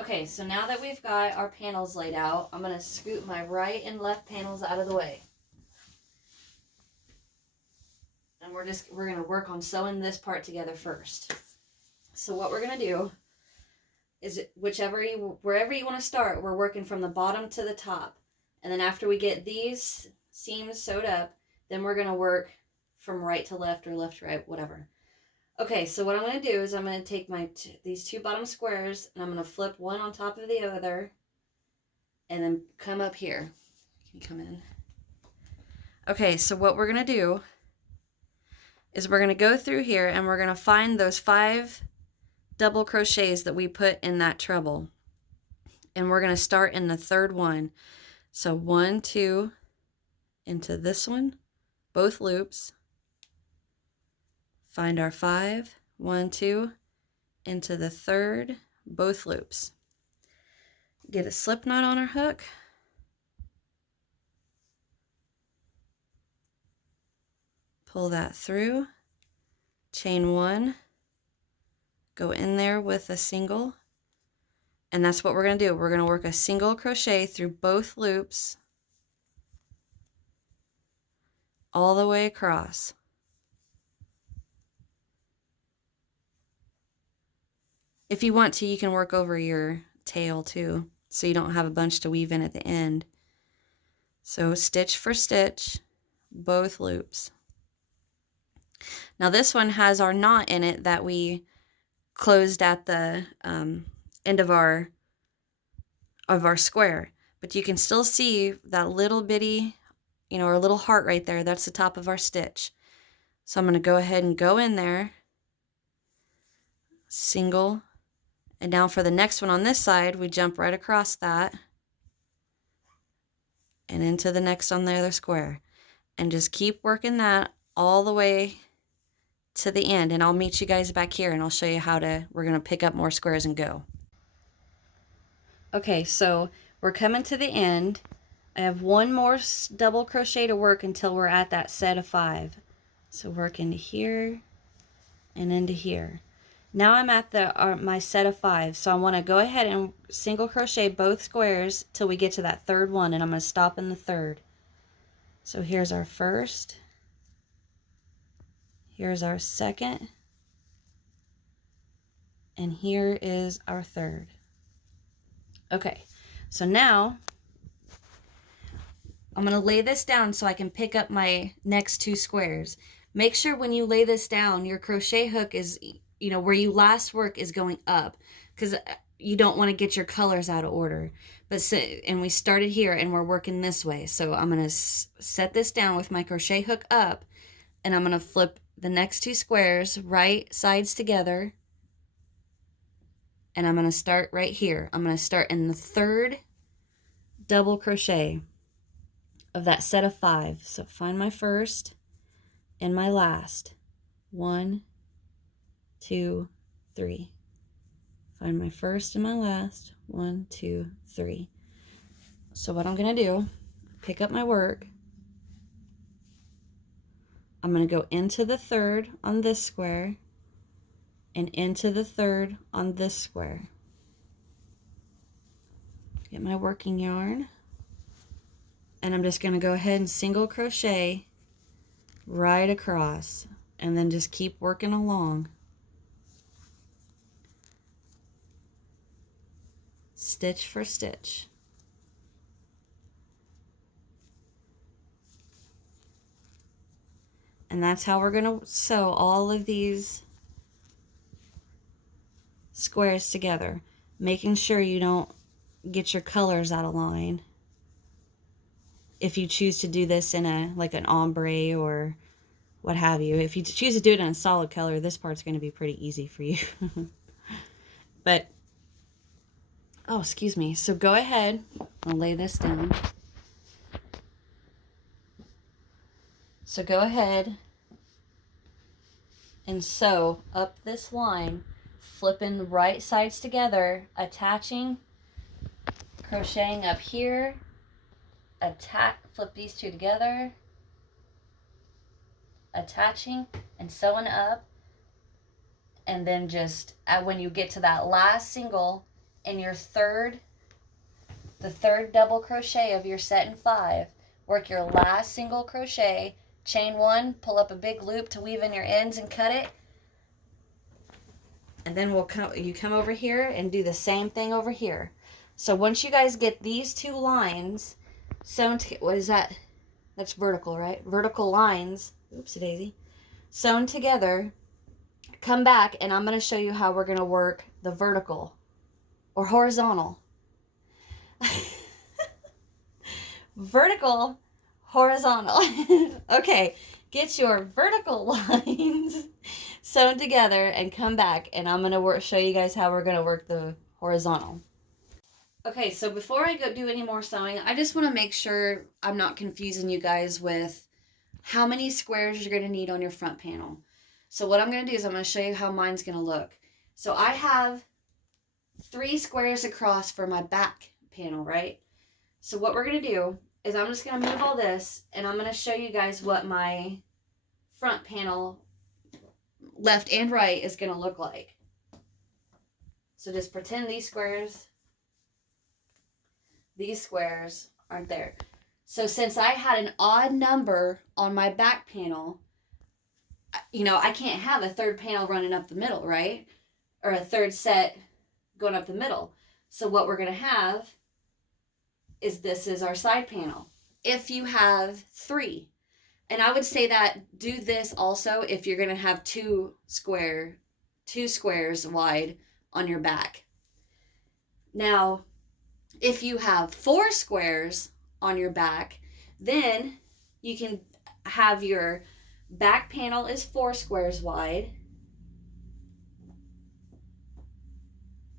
Okay, so now that we've got our panels laid out, I'm going to scoot my right and left panels out of the way. And we're going to work on sewing this part together first. So what we're going to do is wherever you want to start, we're working from the bottom to the top. And then after we get these seams sewed up, then we're going to work from right to left or left to right, whatever. Okay, so what I'm going to do is I'm going to take these two bottom squares and I'm going to flip one on top of the other and then come up here. Can you come in? Okay, so what we're going to do is we're going to go through here and we're going to find those 5 double crochets that we put in that treble. And we're going to start in the 3rd one. So 1, 2, into this one, both loops. Find our 5, 1, 2, into the 3rd, both loops. Get a slip knot on our hook. Pull that through, chain 1, go in there with a single, and that's what we're going to do. We're going to work a single crochet through both loops all the way across. If you want to, you can work over your tail too, so you don't have a bunch to weave in at the end. So stitch for stitch, both loops. Now this one has our knot in it that we closed at the end of our square, but you can still see that little bitty, our little heart right there. That's the top of our stitch. So I'm going to go ahead and go in there, single. And now for the next one on this side, we jump right across that and into the next on the other square. And just keep working that all the way to the end. And I'll meet you guys back here and I'll show you we're going to pick up more squares and go. Okay, so we're coming to the end. I have one more double crochet to work until we're at that set of 5. So work into here and into here. Now I'm at my set of 5, so I want to go ahead and single crochet both squares till we get to that 3rd one, and I'm going to stop in the 3rd. So here's our 1st, here's our 2nd, and here is our 3rd. Okay, so now I'm going to lay this down so I can pick up my next 2 squares. Make sure when you lay this down, your crochet hook is, where you last work is going up, because you don't want to get your colors out of order. And we started here and we're working this way. So I'm going to set this down with my crochet hook up, and I'm going to flip the next 2 squares right sides together. And I'm going to start right here. I'm going to start in the 3rd double crochet of that set of 5. So find my first and my last. 1, 2, 3. Find my first and my last. 1, 2, 3. So what I'm going to do, pick up my work. I'm going to go into the 3rd on this square and into the 3rd on this square. Get my working yarn. And I'm just going to go ahead and single crochet right across, and then just keep working along. Stitch for stitch. And that's how we're going to sew all of these squares together, making sure you don't get your colors out of line. If you choose to do this in an ombre or what have you. If you choose to do it in a solid color, this part's going to be pretty easy for you. But, oh, excuse me. So go ahead. I'll lay this down. So go ahead and sew up this line, flipping the right sides together, attaching, crocheting up here, flip these 2 together, attaching and sewing up, and then just when you get to that last single, in your the third double crochet of your set in 5, work your last single crochet, chain 1, pull up a big loop to weave in your ends and cut it. And then you come over here and do the same thing over here. So once you guys get these 2 lines sewn together, what is that? That's vertical, right? Vertical lines, oopsie daisy, sewn together, come back and I'm going to show you how we're going to work the vertical or horizontal. Vertical, horizontal. Okay, get your vertical lines sewn together and come back and I'm going to show you guys how we're going to work the horizontal. Okay, so before I go do any more sewing, I just want to make sure I'm not confusing you guys with how many squares you're going to need on your front panel. So what I'm going to do is I'm going to show you how mine's going to look. So I have 3 squares across for my back panel, right? So what we're going to do is I'm just going to move all this and I'm going to show you guys what my front panel left and right is going to look like. So just pretend these squares aren't there. So since I had an odd number on my back panel, you know, I can't have a third panel running up the middle, right? Or a third set going up the middle. So what we're going to have is this is our side panel. If you have 3, and I would say that do this also if you're going to have 2 squares wide on your back. Now, if you have 4 squares on your back, then you can have your back panel is 4 squares wide.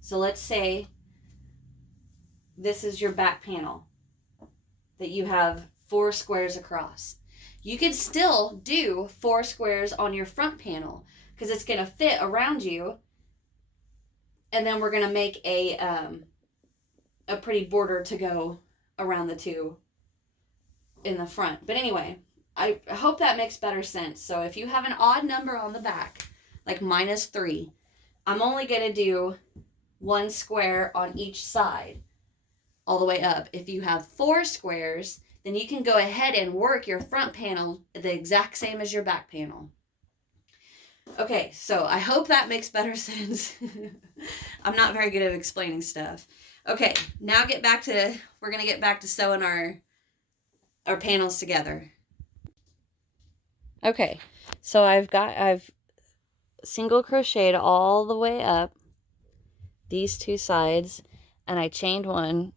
So let's say this is your back panel that you have 4 squares across. You can still do 4 squares on your front panel because it's going to fit around you. And then we're going to make a pretty border to go around the 2 in the front. But anyway, I hope that makes better sense. So if you have an odd number on the back, like -3, I'm only going to do 1 square on each side all the way up. If you have 4 squares, then you can go ahead and work your front panel the exact same as your back panel. Okay, so I hope that makes better sense. I'm not very good at explaining stuff. Okay, now we're going to get back to sewing our panels together. Okay, so I've single crocheted all the way up these 2 sides, and I chained 1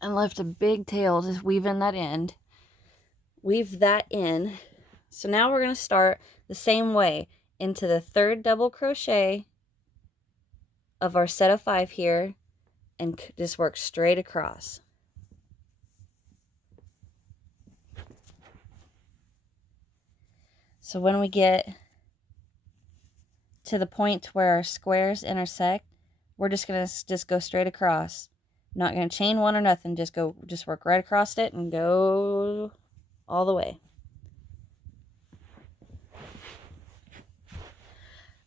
and left a big tail to weave in that end. Weave that in. So now we're going to start the same way into the 3rd double crochet of our set of 5 here and just work straight across. So when we get to the point where our squares intersect, we're just going to go straight across. Not going to chain 1 or nothing, just work right across it and go all the way.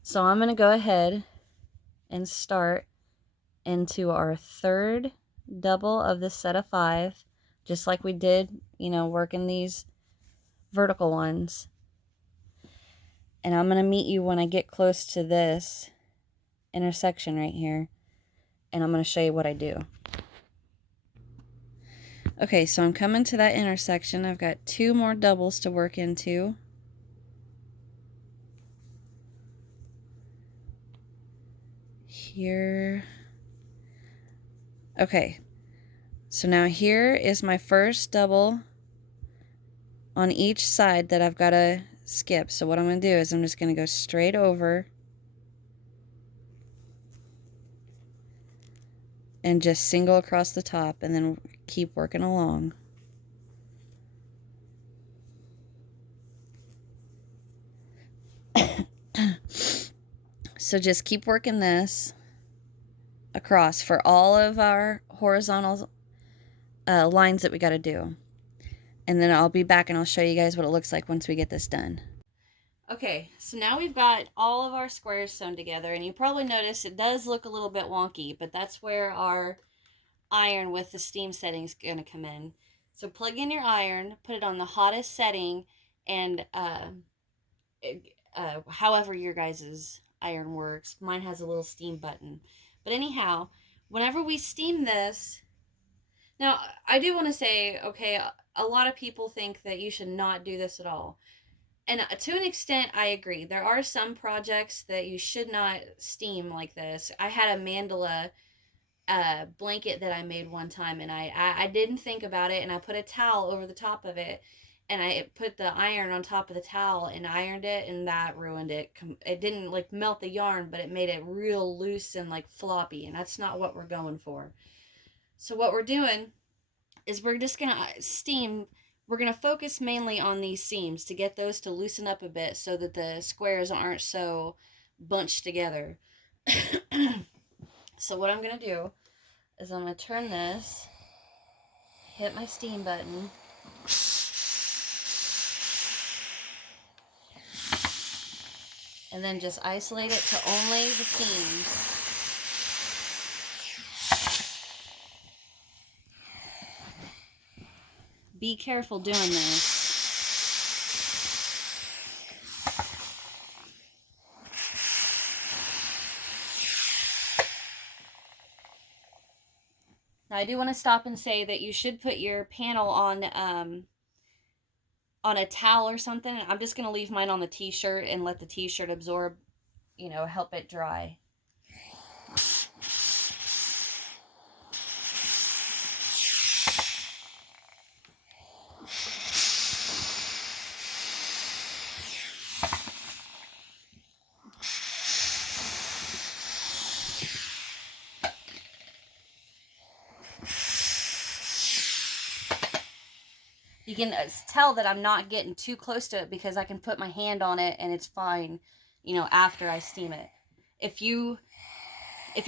So I'm going to go ahead and start into our 3rd double of this set of 5, just like we did, you know, working these vertical ones. And I'm going to meet you when I get close to this intersection right here, and I'm going to show you what I do. Okay, so I'm coming to that intersection. I've got 2 more doubles to work into. Here. Okay, so now here is my first double on each side that I've got to skip. So what I'm going to do is I'm just going to go straight over and just single across the top and then keep working along. So just keep working this across for all of our horizontal lines that we got to do. And then I'll be back and I'll show you guys what it looks like once we get this done. Okay, so now we've got all of our squares sewn together, and you probably notice it does look a little bit wonky, but that's where our iron with the steam setting is going to come in. So plug in your iron, put it on the hottest setting, and however your guys's iron works. Mine has a little steam button. But anyhow, whenever we steam this, now I do want to say, okay, a lot of people think that you should not do this at all. And to an extent, I agree. There are some projects that you should not steam like this. I had a mandala blanket that I made one time, and I didn't think about it, and I put a towel over the top of it, and I put the iron on top of the towel and ironed it, and that ruined it. It didn't like melt the yarn, but it made it real loose and like floppy, and that's not what we're going for. So what we're doing is we're just gonna steam. We're gonna focus mainly on these seams to get those to loosen up a bit so that the squares aren't so bunched together. So what I'm gonna do is I'm gonna turn this, hit my steam button, and then just isolate it to only the seams. Be careful doing this. Now I do want to stop and say that you should put your panel on a towel or something. I'm just going to leave mine on the t-shirt and let the t-shirt absorb, you know, help it dry. You can tell that I'm not getting too close to it because I can put my hand on it and it's fine, you know, after I steam it. If you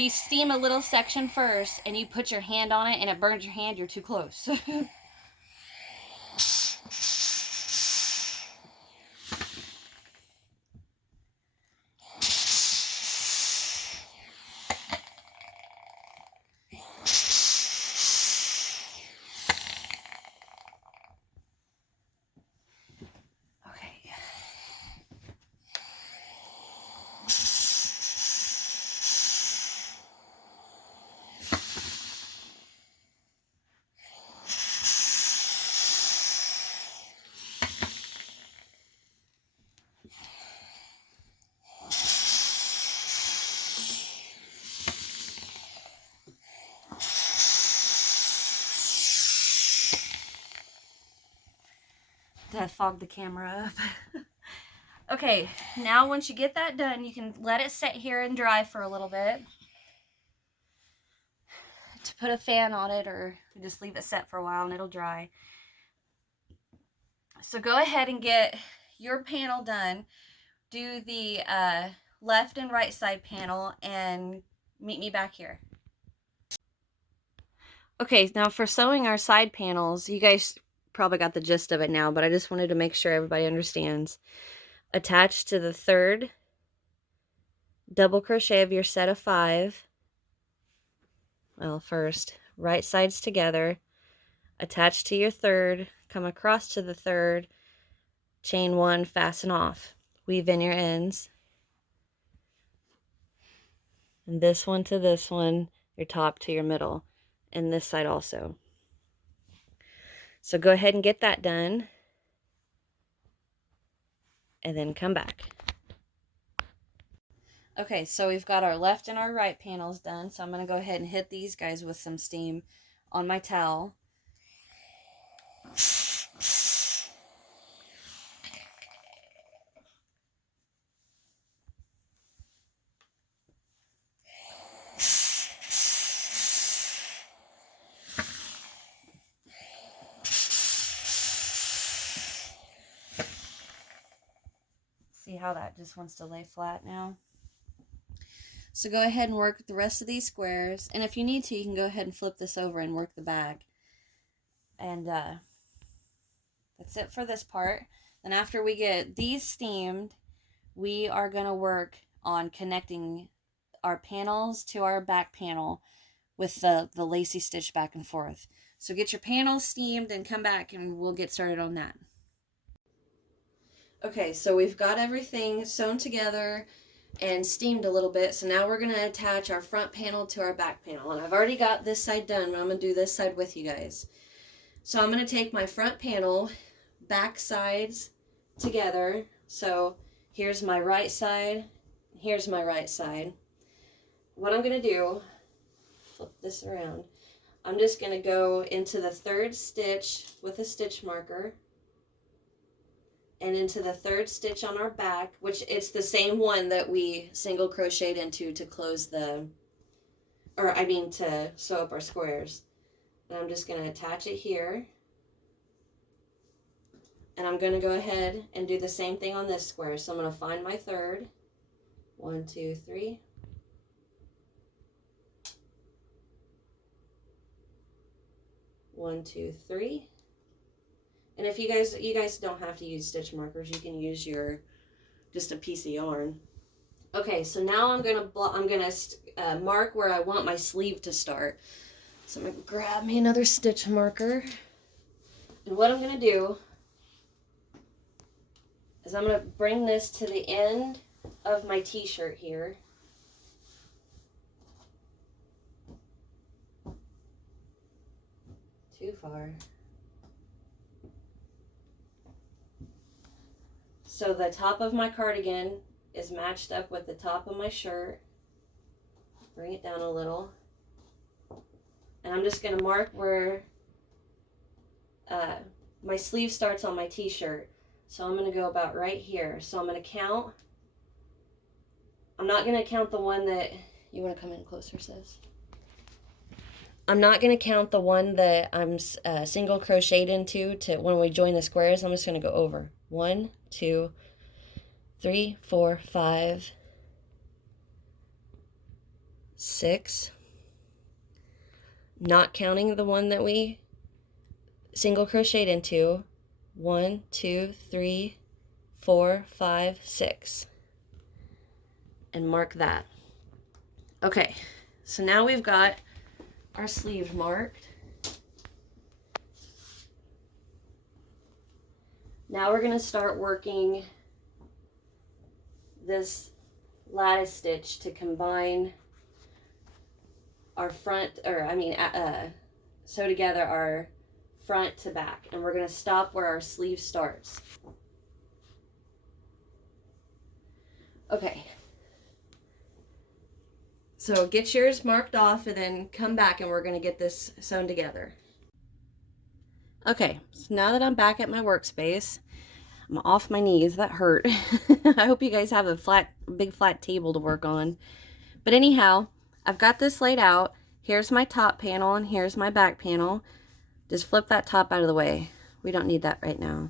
steam a little section first and you put your hand on it and it burns your hand, you're too close. That fogged the camera up. Okay, now once you get that done, you can let it sit here and dry for a little bit. To put a fan on it, or just leave it set for a while and it'll dry. So go ahead and get your panel done. Do the left and right side panel and meet me back here. Okay, now for sewing our side panels, you guys probably got the gist of it now, but I just wanted to make sure everybody understands. Attach to the third double crochet of your set of 5. Well, first, right sides together, attach to your third, come across to the third, chain 1, fasten off, weave in your ends, and this one to this one, your top to your middle, and this side also. So go ahead and get that done, and then come back. Okay, so we've got our left and our right panels done, so I'm going to go ahead and hit these guys with some steam on my towel. See how that just wants to lay flat now? So go ahead and work the rest of these squares, and if you need to, you can go ahead and flip this over and work the back. And that's it for this part. Then after we get these steamed, we are going to work on connecting our panels to our back panel with the lacy stitch back and forth. So get your panels steamed and come back and we'll get started on that. Okay, so we've got everything sewn together and steamed a little bit. So now we're going to attach our front panel to our back panel. And I've already got this side done, but I'm going to do this side with you guys. So I'm going to take my front panel, back sides together. So here's my right side, here's my right side. What I'm going to do, flip this around, I'm just going to go into the third stitch with a stitch marker and into the third stitch on our back, which it's the same one that we single crocheted into to close the, to sew up our squares. And I'm just going to attach it here. And I'm going to go ahead and do the same thing on this square. So I'm going to find my third. 1, 2, 3. 1, 2, 3. And if you guys don't have to use stitch markers, you can use just a piece of yarn. Okay, so now I'm gonna mark where I want my sleeve to start. So I'm gonna grab me another stitch marker, and what I'm gonna do is I'm gonna bring this to the end of my t-shirt here. Too far. So the top of my cardigan is matched up with the top of my shirt. Bring it down a little. And I'm just going to mark where my sleeve starts on my t-shirt. So I'm going to go about right here. So I'm going to count. I'm not going to count the one that, you want to come in closer, sis? I'm not going to count the one that I'm single crocheted into to when we join the squares. I'm just going to go over. 1, 2, 3, 4, 5, 6. Not counting the one that we single crocheted into. 1, 2, 3, 4, 5, 6. And mark that. Okay, so now we've got our sleeve marked. Now we're going to start working this lattice stitch to combine our sew together our front to back, and we're going to stop where our sleeve starts. Okay, so get yours marked off and then come back and we're going to get this sewn together. Okay, so now that I'm back at my workspace, I'm off my knees. That hurt. I hope you guys have a big flat table to work on. But anyhow, I've got this laid out. Here's my top panel and here's my back panel. Just flip that top out of the way. We don't need that right now.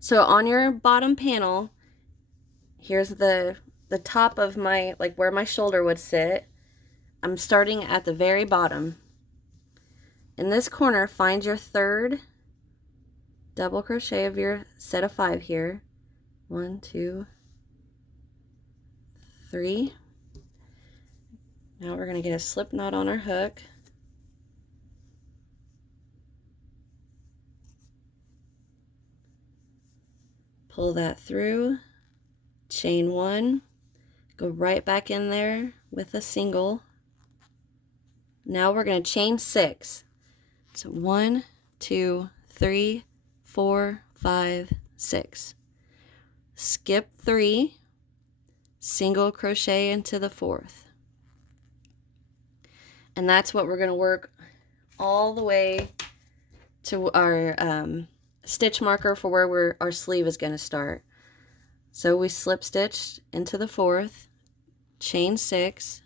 So on your bottom panel, here's the top of my, like where my shoulder would sit. I'm starting at the very bottom. In this corner, find your third double crochet of your set of 5 here. 1, 2, 3. Now we're going to get a slip knot on our hook. Pull that through, chain 1, go right back in there with a single. Now we're going to chain 6. So 1, 2, 3, 4, 5, 6. Skip 3, single crochet into the 4th. And that's what we're going to work all the way to our stitch marker for where our sleeve is going to start. So we slip stitched into the 4th, chain 6,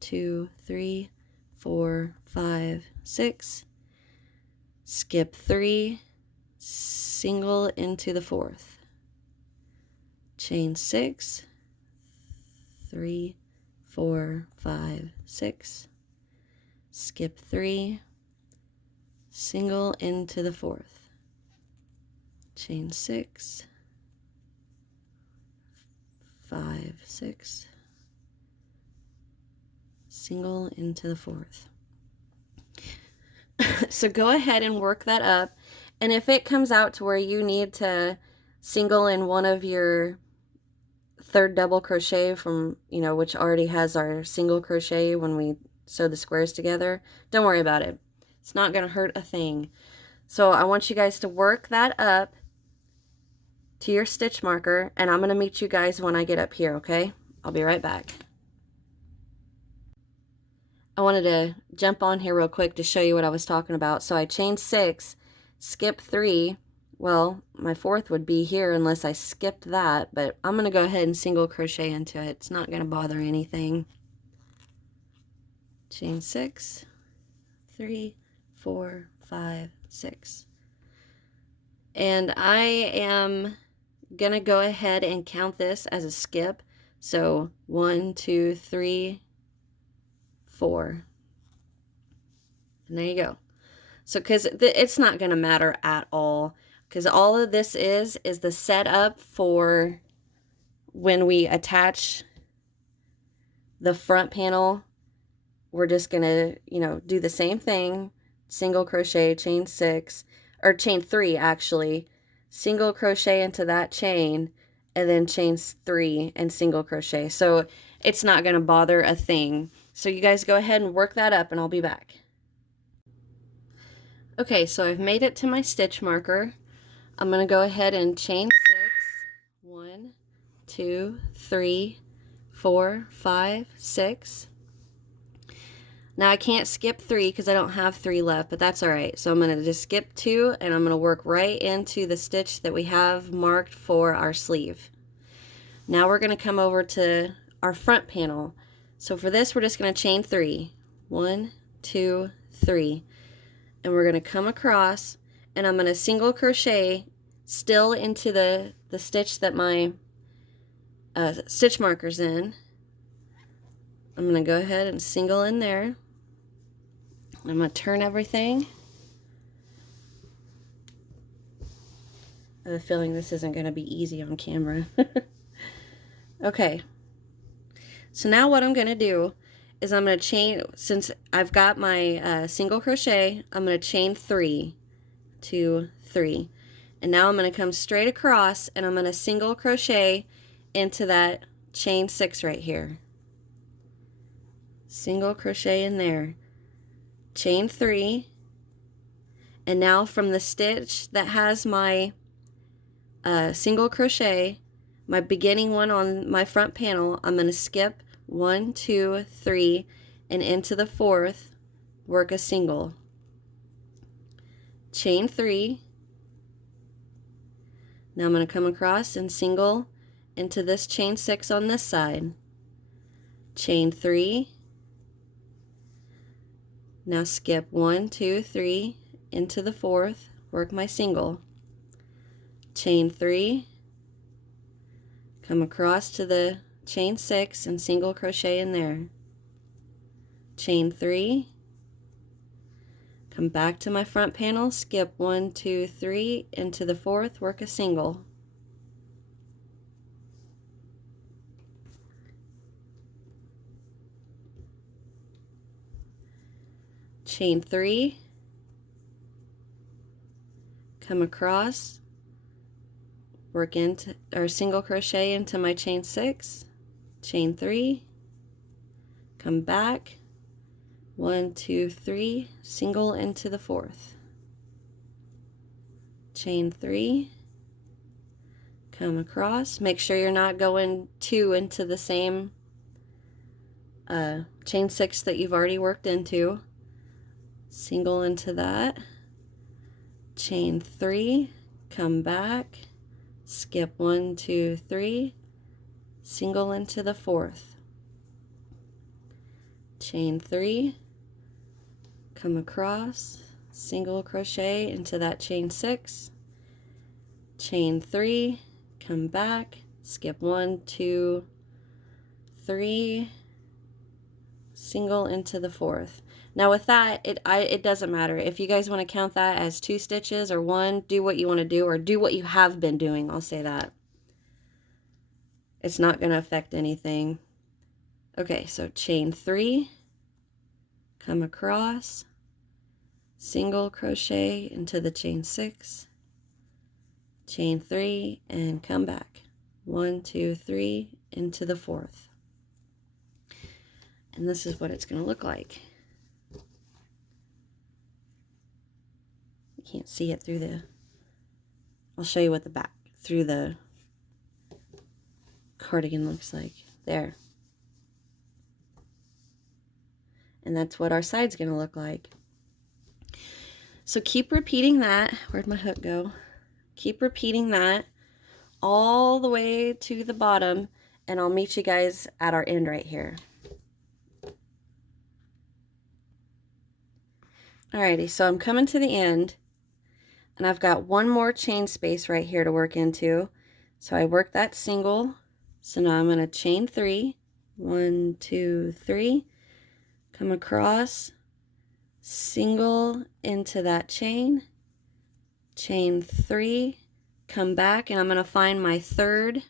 2, 3, 4, 5, 6, skip 3, single into the 4th, chain 6, 3, 4, 5, 6, skip 3, single into the 4th, chain 6, 5, 6, single into the 4th. So go ahead and work that up, and if it comes out to where you need to single in one of your 3rd double crochet from, you know, which already has our single crochet when we sew the squares together, don't worry about it. It's not going to hurt a thing. So I want you guys to work that up to your stitch marker, and I'm going to meet you guys when I get up here, okay? I'll be right back. I wanted to jump on here real quick to show you what I was talking about. So I chained 6, skip 3. Well, my 4th would be here unless I skipped that, but I'm going to go ahead and single crochet into it. It's not going to bother anything. Chain 6, 3, 4, 5, 6. And I am going to go ahead and count this as a skip. So 1, 2, 3, 4. And there you go. So because it's not going to matter at all, because all of this is the setup for when we attach the front panel. We're just going to, you know, do the same thing, single crochet, chain 6, or chain 3 actually, single crochet into that chain, and then chain 3 and single crochet. So it's not going to bother a thing. So you guys go ahead and work that up, and I'll be back. Okay, so I've made it to my stitch marker. I'm going to go ahead and chain 6. 1, 2, 3, 4, 5, 6. Now I can't skip 3 because I don't have 3 left, but that's all right. So I'm going to just skip 2, and I'm going to work right into the stitch that we have marked for our sleeve. Now we're going to come over to our front panel. So for this, we're just going to chain 3. 1, 2, 3. And we're going to come across, and I'm going to single crochet still into the stitch that my stitch marker's in. I'm going to go ahead and single in there. I'm going to turn everything. I have a feeling this isn't going to be easy on camera. Okay. So now what I'm going to do is I'm going to chain, since I've got my single crochet, I'm going to chain 3, 2, 3. And now I'm going to come straight across, and I'm going to single crochet into that chain 6 right here. Single crochet in there. Chain 3. And now from the stitch that has my single crochet, my beginning one on my front panel, I'm going to skip 1, 2, 3, and into the 4th, work a single. Chain 3. Now I'm going to come across and single into this chain 6 on this side. Chain 3. Now skip 1, 2, 3 into the 4th, work my single. Chain 3. Come across to the chain 6 and single crochet in there. Chain 3. Come back to my front panel, skip 1, 2, 3 into the 4th, work a single. Chain 3. Come across, work into or single crochet into my chain 6. Chain 3. Come back. 1, 2, 3, single into the 4th. Chain 3. Come across. Make sure you're not going 2 into the same chain 6 that you've already worked into. Single into that. Chain 3. Come back. Skip 1, 2, 3. Single into the 4th. Chain 3. Come across, single crochet into that chain 6, chain 3, come back, skip 1, 2, 3, single into the 4th. Now with that, it doesn't matter. If you guys want to count that as 2 stitches or 1, do what you want to do, or do what you have been doing, I'll say that. It's not going to affect anything. Okay, so chain 3, come across, single crochet into the chain 6, chain 3, and come back. 1, 2, 3 into the 4th. And this is what it's going to look like. You can't see it through the, I'll show you what the back through the cardigan looks like. There. And that's what our side's going to look like. So keep repeating that. Where'd my hook go? Keep repeating that all the way to the bottom, and I'll meet you guys at our end right here. Alrighty, so I'm coming to the end, and I've got one more chain space right here to work into. So I work that single. So now I'm going to chain 3. 1, 2, 3. Come across, single into that chain, chain 3, come back, and I'm going to find my third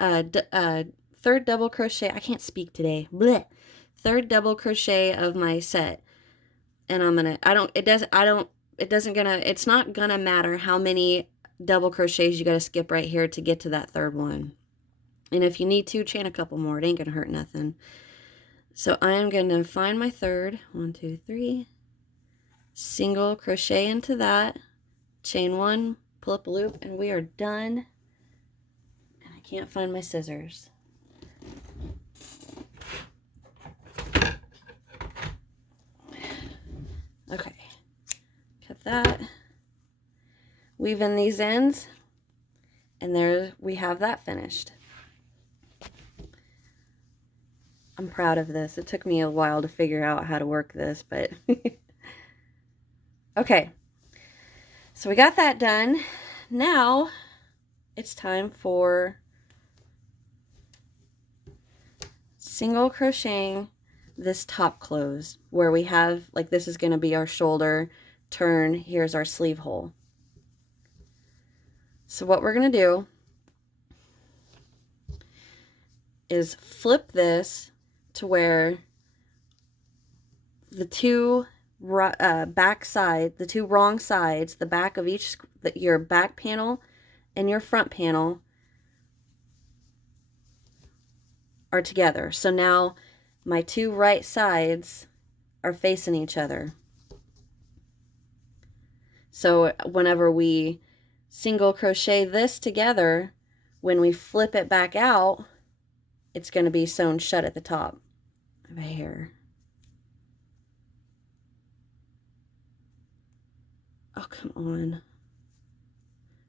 double crochet. I can't speak today. Blech. Third double crochet of my set. And I'm going to, it's not going to matter how many double crochets you got to skip right here to get to that third one. And if you need to, chain a couple more. It ain't going to hurt nothing. So I'm going to find my third, 1, 2, 3, single crochet into that, chain 1, pull up a loop, and we are done. And I can't find my scissors. Okay, cut that, weave in these ends, and there we have that finished. I'm proud of this. It took me a while to figure out how to work this, but okay. So we got that done. Now it's time for single crocheting this top close where we have, like, this is going to be our shoulder turn. Here's our sleeve hole. So what we're going to do is flip this to where the two back side, the two wrong sides, the back of each, your back panel and your front panel are together. So now my two right sides are facing each other. So whenever we single crochet this together, when we flip it back out, it's going to be sewn shut at the top. Right here. Oh, come on.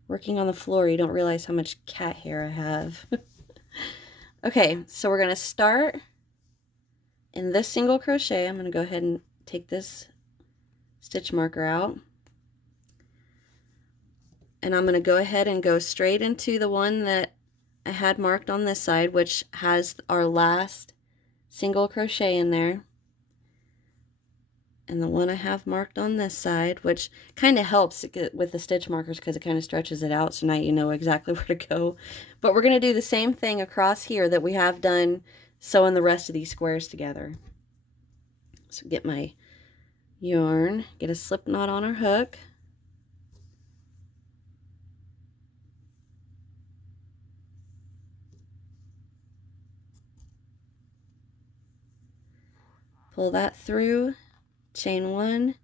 Working on the floor, you don't realize how much cat hair I have. Okay, so we're going to start in this single crochet. I'm going to go ahead and take this stitch marker out. And I'm going to go ahead and go straight into the one that I had marked on this side, which has our last single crochet in there. And the one I have marked on this side, which kind of helps with the stitch markers because it kind of stretches it out, so now you know exactly where to go. But we're going to do the same thing across here that we have done sewing the rest of these squares together. So get my yarn, get a slip knot on our hook. Pull that through, chain 1. I'm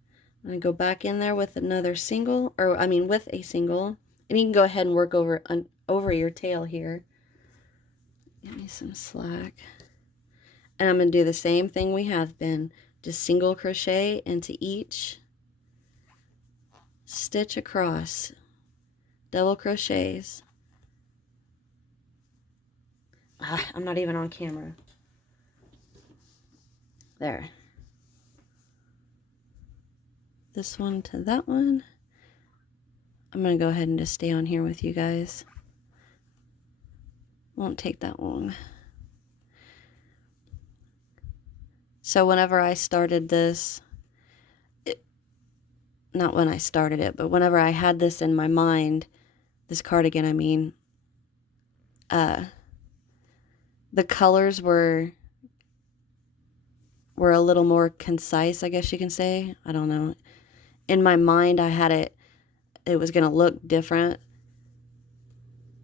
going to go back in there with another single, or I mean with a single. And you can go ahead and work over your tail here. Give me some slack. And I'm going to do the same thing we have been. Just single crochet into each stitch across. Double crochets. I'm not even on camera. There. This one to that one. I'm going to go ahead and just stay on here with you guys. Won't take that long. So whenever I started this, not when I started it, but whenever I had this in my mind, this cardigan, I mean, the colors were a little more concise, I guess you can say. I don't know. In my mind, I had it was going to look different.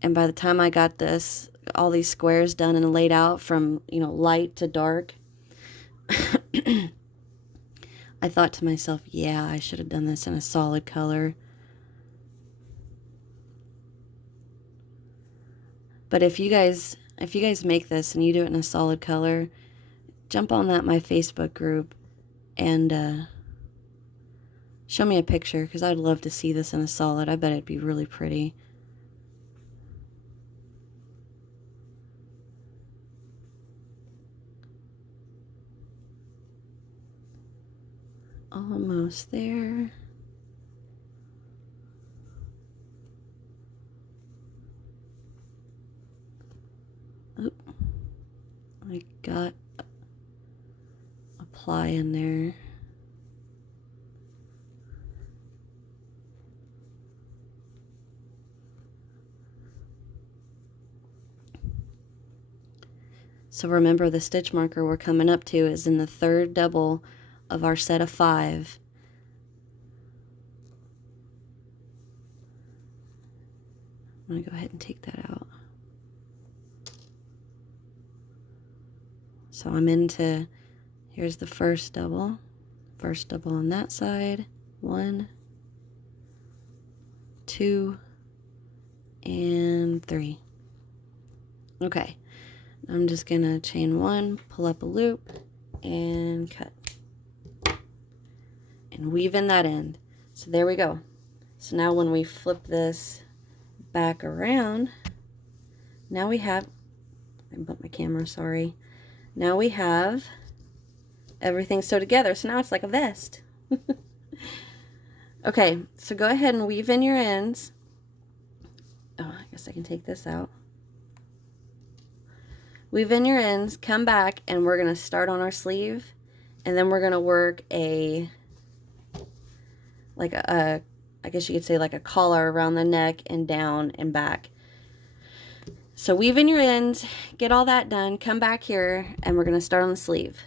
And by the time I got this, all these squares done and laid out from, you know, light to dark, I thought to myself, yeah, I should have done this in a solid color. But if you guys make this and you do it in a solid color, jump on my Facebook group and show me a picture, because I'd love to see this in a solid. I bet it'd be really pretty. Almost there. Oop. I got apply in there. So remember, the stitch marker we're coming up to is in the third double of our set of 5. I'm going to go ahead and take that out. So I'm into, here's the first double on that side, 1, 2, and 3. Okay, I'm just gonna chain 1, pull up a loop, and cut. And weave in that end. So there we go. So now when we flip this back around, now we have, I bumped my camera, sorry. Now we have everything sewed together. So now it's like a vest. Okay, so go ahead and weave in your ends. Oh, I guess I can take this out. Weave in your ends, come back, and we're going to start on our sleeve. And then we're going to work I guess you could say like a collar around the neck and down and back. So weave in your ends, get all that done, come back here, and we're going to start on the sleeve.